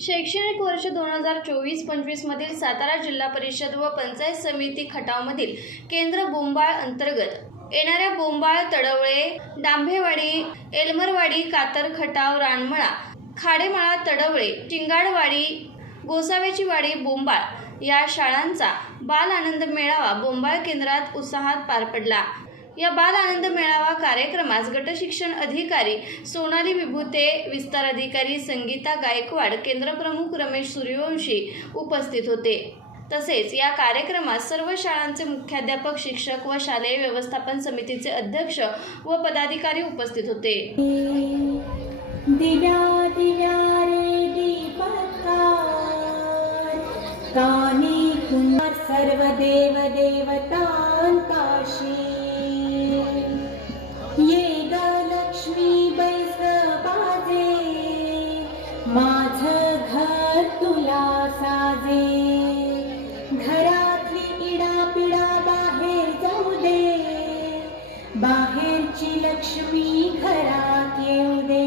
शैक्षणिक वर्ष दोन हजार चोवीस पंचवीसमधील सातारा जिल्हा परिषद व पंचायत समिती खटावमधील केंद्र बोंबाळ अंतर्गत येणाऱ्या बोंबाळ तडवळे डांभेवाडी एलमरवाडी कातर खटाव रानमळा खाडेमळा तडवळे चिंगाडवाडी गोसाव्याची वाडी बोंबाळ या शाळांचा बाल आनंद मेळावा बोंबाळ केंद्रात उत्साहात पार पडला. या बाल आनंद मेळावा कार्यक्रमास गटशिक्षण अधिकारी सोनाली विभूते विस्तार अधिकारी संगीता गायकवाड केंद्रप्रमुख रमेश सूर्यवंशी उपस्थित होते. तसेच या कार्यक्रमात सर्व शाळांचे मुख्याध्यापक शिक्षक व शालेय व्यवस्थापन समितीचे अध्यक्ष व पदाधिकारी उपस्थित होते. दिया दिया रे सर्व देव देवता माझ घर तुला साजे. घरातली इडा पिडा बाहेर जाऊ दे. बाहेरची लक्ष्मी घरात येऊ दे.